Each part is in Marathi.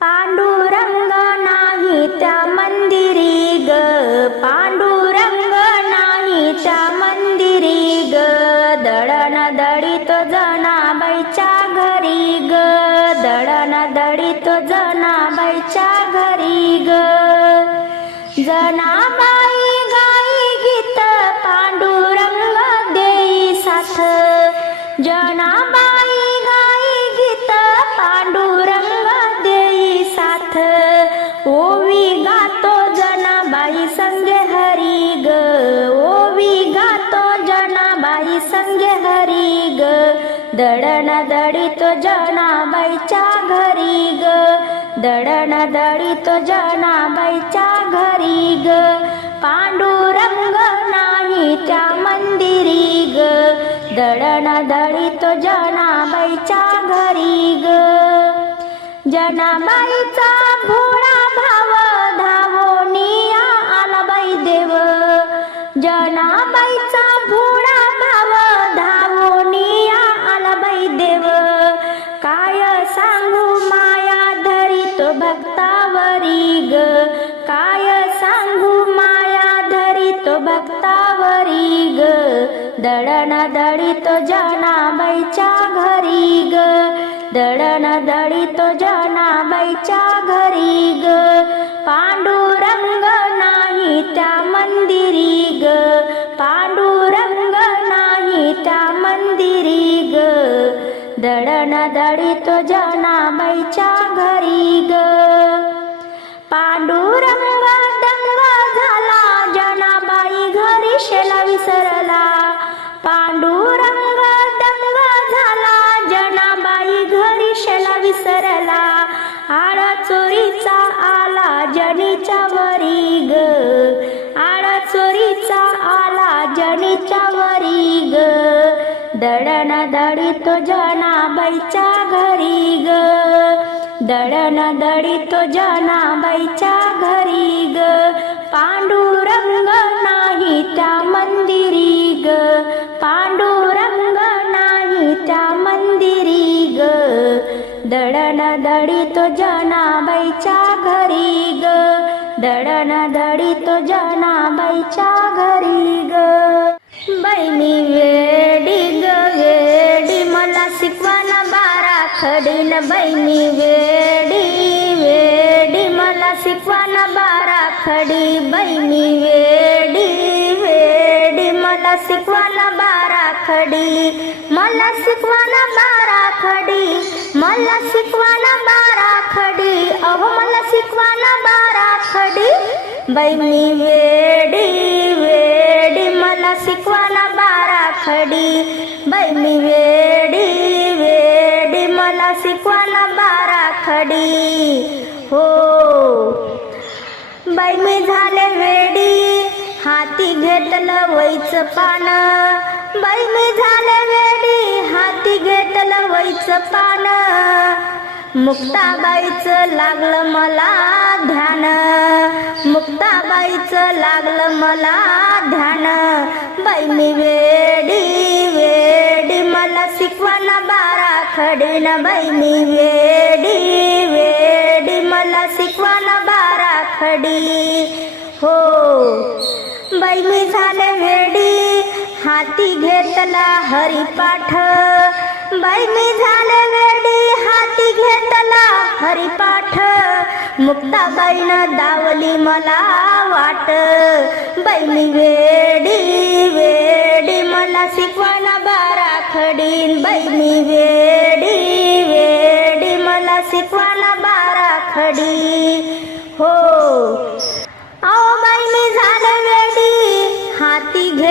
पांडुरंग नाही त्या मंदिरी ग. पांडुरंग नाही त्या मंदिरी ग. दळण दळीत जनाबाईच्या घरी ग. दळण दळीत जनाबाईच्या घरी ग. जनाबाई संगे हरी ग. दड़ण दळीतो जनाबाईच्या घरी ग. दडण दळीतो जनाबाईच्या घरी ग. पांडुरंग नाही त्या मंदिरी ग. दळण दळीतो जनाबाईच्या घरी ग. जनाबाईचा भो भक्तावरी ग. काय सांगू माया धरितो भक्तावरी ग. दळण दळीतो जनाबाईच्या घरी ग. दळण दळीतो जनाबाईच्या घरी ग. पांडू दळीतो जनाबाईच्या घरी ग. पांडुरंग दळीतो जनाबाईच्या घरी ग. दळण दळीतो जनाबाईच्या घरी ग. पांडुरंग नाही त्या मंदिरी ग. पांडुरंग नाही त्या मंदिरी ग. दळण दळीतो जनाबाईच्या घरी ग. दळण दळीतो जनाबाईच्या घरी ग. बहिणी वेळ खडीन बहिणी वेडी वेडी मला शिकवाना बारा खडी. बहिणी वेडी वेडी मला शिकवाना बारा खडी. मला शिकवाना बारा खडी. मला शिकवाना बारा खडी. अहो मला शिकवाना बारा खडी. बहिणी वेडी वेडी मला शिकवाना बारा खडी. बहिणी वेडी खडी हो. बाई मी झाले वेडी हाती घेतलं वैच पान. बाई मी झाले वेडी हाती घेतलं वैच पान. मुक्ताबाईचं लागलं मला ध्यान. मुक्ताबाईचं लागलं मला ध्यान. बाई मी वेडी. बारा खडीन बहिणी वेडी वेडी मला शिकवाना बारा खडी. हो बाई मी झाले वेडी हाती घेतला हरिपाठ. बाई मी झाले वेडी हाती घेतला हरिपाठ. मुक्ताबाईनं दावली मला वाट. बाई मी वेडी वेडी मला शिकवाना बारा खडीन बाई मी वेडी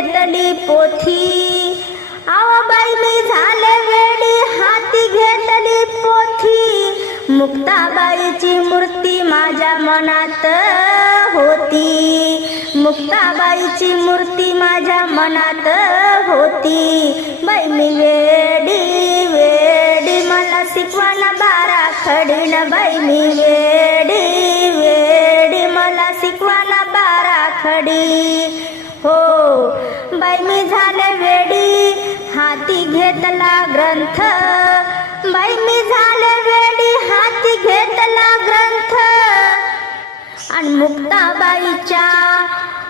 घेतली पोथी. अहो बाई मी झाले वेडी. हाती घेतली पोथी. मुक्ताबाईची मूर्ती माझ्या मनात होती. मुक्ताबाईची मूर्ती माझ्या मनात होती. बाई मी वेडी वेडी. मला शिकवाना बारा खडीन. बाई मी वेडी. ग्रंथ. बाई मी झाले वेडी हाती घेतला ग्रंथ. आणि मुक्ताबाईच्या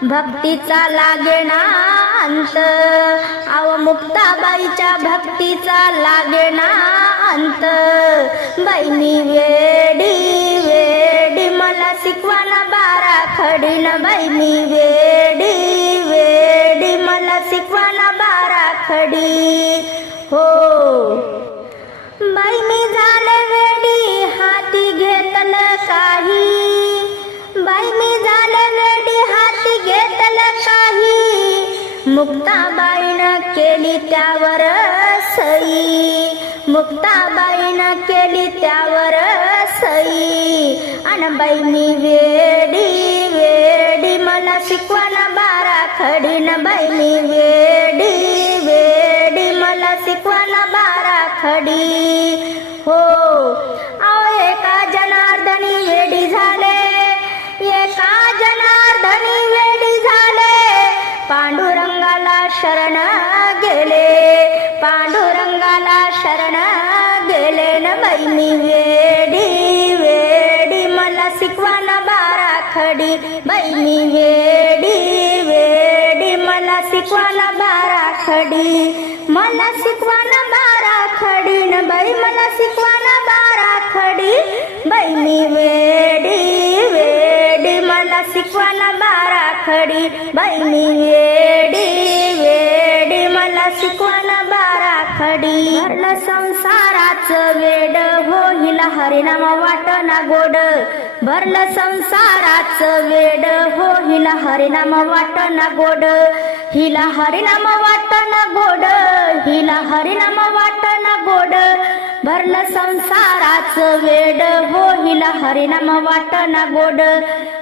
भक्तीचा लागेना अंत. आव मुक्ताबाईच्या भक्तीचा लागेना अंत. बाई मी वेडी वेडी मला शिकवाना बारा खडीन बाई मी वेडी वेडी शिकवाना बारा खडी. हो. बाई मी झाले वेडी हाती घेतल काही. बाई मी झाले वेडी हाती घेतल काही. मुक्ताबाईनं केली त्यावर सई. मुक्ताबाईनं केली त्यावर सई. अन बाई मी वेडी मला शिकवाना बारा खडीन बैली वेडी वेडी. मला शिकवाना बारा खडी. हो. अहो एका जनार्दनी वेडी झाले. एका जनार्दनी वेडी झाले. पांडुरंगाला शरण गेले. पांडुरंगाला शरण गेले न बाई शिकवाना बारा खडी. मला शिकवाना बारा खडी. न बाई मला शिकवाना बारा खडी. बाई मी वेडी वेडी. मला शिकवाना बारा खडी. बाई मी वेडी वेडी. मला शिकवाना बारा खडी. संसाराचं वेळ हो हरिनाम वाटना गोड. भरलं संसाराच वेड. हो हिला हरिनाम वाटना गोड. हिला हरिनाम वाटना गोड. हिला हरिनाम वाटना गोड. भरलं संसाराच वेड. हो हिला हरिनाम वाटना गोड.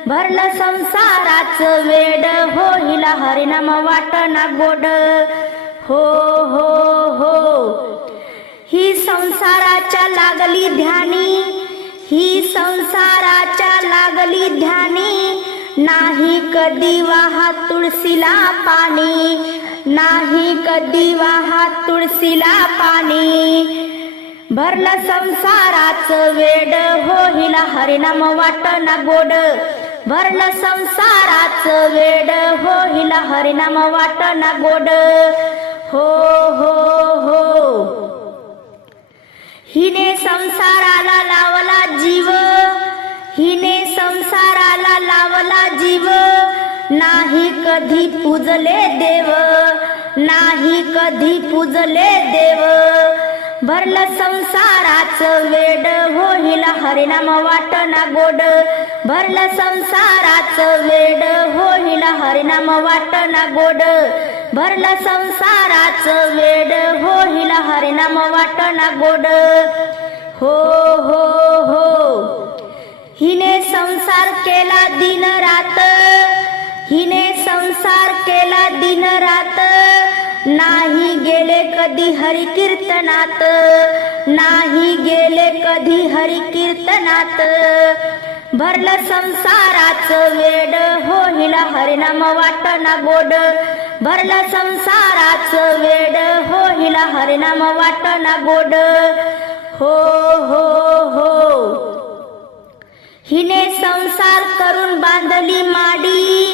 भरलं संसाराच वेड. हो हिला हरिनाम वाटना गोड. हो हो हो. ही संसाराच्या लागली ध्यानी. ही संसाराच्या लागली ध्यानी. नाही कधी वाहा तुळशीला पाणी. नाही कधी वाहा तुळशीला पाणी. भरलं संसाराचं वेड होईला हिला हरिनाम वाटना गोड. भरलं संसाराचं वेड होईला हिला हरिनाम वाटना गोड. हो हो हो. हिने संसाराला लावला जीव. हिने संसाराला लावला जीव. नाही कधी पूजले देव. नाही कधी पूजले देव. भरलं संसाराचं वेड हो हिला हरिनाम वाटना गोड. भरलं संसाराचं वेड हो हिला हरिनाम वाटना गोड. भरलं संसाराचं वेड होईल हिला हरिनाम वाटना गोड. हो हो हो. हिने संसार केला दिन रात. हिने संसार केला दिन रात. नाही गेले कधी हरी कीर्तनात. नाही गेले कधी हरी कीर्तनात. भरलं संसाराचं वेड हरिनाम वाटना गोड. भरलं संसाराच वेड. हो हिला हरिनाम वाटना गोड. हो हो हो. हिने संसार करून बांधली माडी.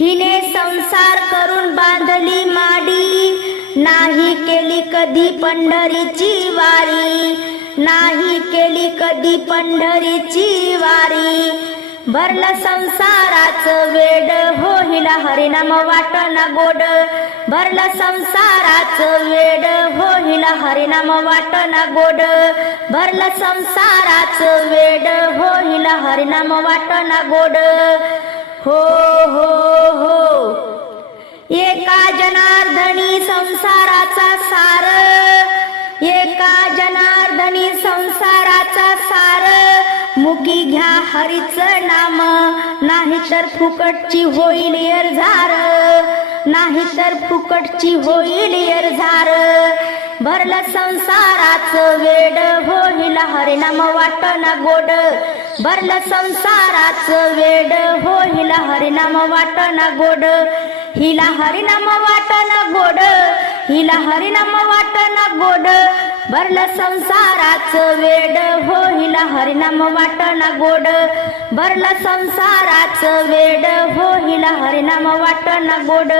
हिने संसार करून बांधली माडी. नाही केली कधी पंढरीची वारी. नाही केली कधी पंढरीची वारी. भरलं संसाराच वेड हो हरिनाम वाटना गोड. भरलं संसाराच वेड हो हरिनाम वाटना गोड. भरलं संसाराच वेड हो हरिनाम वाटना गोड. हो हो हो. एका जनार्दनी संसाराचा सार. एका जनार्दनी मुकी घ्या हरीच नाम. नाही तर फुकटची होईल झार. नाही तर फुकटची होईल झार. भरलं संसाराचं वेड होईल हरिनाम हरिनाम वाटना गोड. भरलं संसाराचं वेड होईल हरिनाम वाटना गोड. हिला हरिनाम वाटना गोड. हिला हरिनाम वाटना गोड. भरलं संसाराच वेड होईल हरिनाम वाटना गोड. भरलं संसाराचं वेड होईल हरिनाम वाटना गोड.